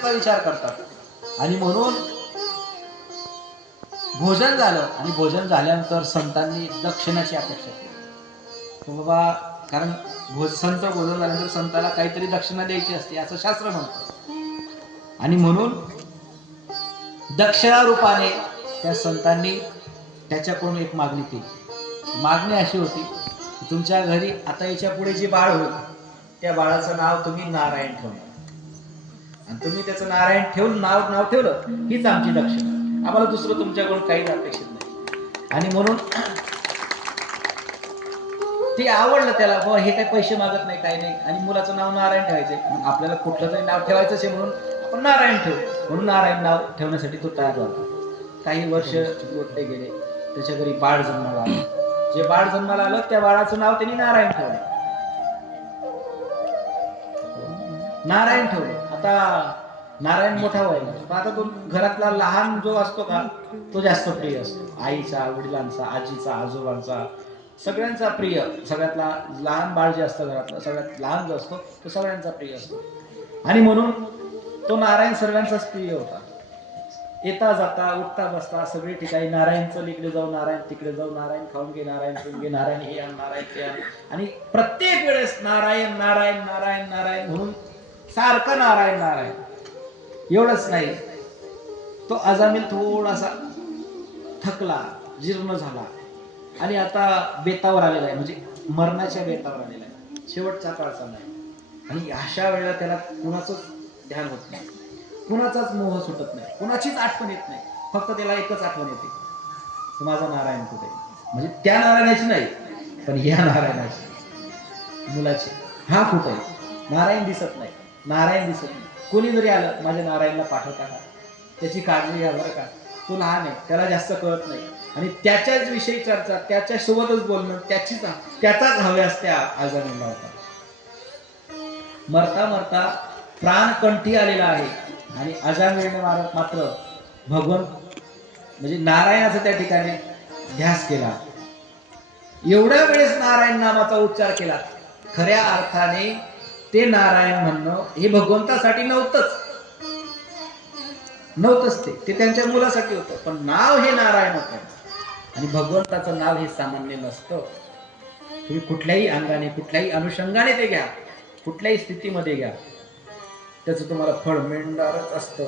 त्याचा विचार करतात. आणि म्हणून भोजन झालं आणि भोजन झाल्यानंतर संतांनी दक्षिणाची अपेक्षा केली. बाबा, कारण संत भोजन झाल्यानंतर संताला काहीतरी दक्षिणा द्यायची असते असं शास्त्र म्हणतं. आणि म्हणून दक्षिणा रूपाने त्या संतांनी त्याच्याकडून एक मागणी केली. मागणी अशी होती की तुमच्या घरी आता याच्या पुढे जे बाळ होईल त्या बाळाचं नाव तुम्ही नारायण ठेवणार, आणि तुम्ही त्याचं नारायण ठेवून नाव ठेवलं हीच आमची दक्षिणा. आम्हाला दुसरं तुमच्याकडून काहीच अपेक्षित नाही. आणि म्हणून ते आवडलं त्याला, बाबा हे काही पैसे मागत नाही, काही नाही, आणि मुलाचं नाव नारायण ठेवायचंय, आपल्याला कुठलं तरी नाव ठेवायचं म्हणून आपण नारायण ठेवू, म्हणून नारायण नाव ठेवण्यासाठी तो तयार झाला. काही वर्ष लोटले गेले, त्याच्या घरी बाळ जन्माला आलं. जे बाळ जन्माला आलं त्या बाळाचं नाव त्यांनी नारायण ठेवलं. नारायण ठेवलं. आता नारायण मोठा व्हायला, आता तो घरातला लहान जो असतो का तो जास्त प्रिय असतो. आईचा, वडिलांचा, आजीचा, आजोबांचा, सगळ्यांचा प्रिय. सगळ्यातला लहान बाळ जे असतं घरातलं सगळ्यात लहान जो असतो तो सगळ्यांचा प्रिय असतो. आणि म्हणून तो नारायण सर्वांचाच प्रिय होता. येता जाता, उठता बसता सगळे ठिकाणी नारायणचं, इकडे जाऊ नारायण, तिकडे जाऊ नारायण, खाऊन घे नारायण, पिऊन घे नारायण, हे आण नारायण, ते आण, आणि प्रत्येक वेळेस नारायण नारायण नारायण नारायण म्हणून सारखं नारायण नारायण. एवढंच नाही, तो अजामिल थोडासा थकला, जीर्ण झाला आणि आता बेतावर आलेला आहे, म्हणजे मरणाच्या बेतावर आलेला आहे, शेवटचा काळ चाललाय. आणि अशा वेळेला त्याला कुणाचंच ध्यान होत नाही, कुणाचाच मोह सुटत नाही, कुणाचीच आठवण येत नाही. फक्त त्याला एकच आठवण येते, माझा नारायण कुठे. म्हणजे त्या नारायणाची नाही, पण या नारायणाची, मुलाची. हा कुठे नारायण दिसत नाही, नारायण दिसत नाही. कोणी जरी आलं, माझ्या नारायणला पाठवता का, त्याची काळजी घ्या बरं का, तो लहान आहे, त्याला जास्त कळत नाही. आणि त्याच्याच विषयी चर्चा, त्याच्या सोबतच बोलणं, त्याचाच हव्यास त्या आजाराला होता. मरता मरता प्राण कंठी आलेला आहे आणि अजामिळने मात्र भगवंत म्हणजे नारायणाचा त्या ठिकाणी ध्यास केला. एवढ्या वेळेस नारायण नामाचा उच्चार केला. खऱ्या अर्थाने ते नारायण म्हणणं हे भगवंतासाठी नव्हतंच ते त्यांच्या मुलासाठी होतं, पण नाव हे नारायण होतं. आणि भगवंताचं नाव हे सामान्य नसतं. तुम्ही कुठल्याही अंगाने, कुठल्याही अनुषंगाने ते घ्या, कुठल्याही स्थितीमध्ये घ्या, त्याचं तुम्हाला फळ मिळणारच असतं.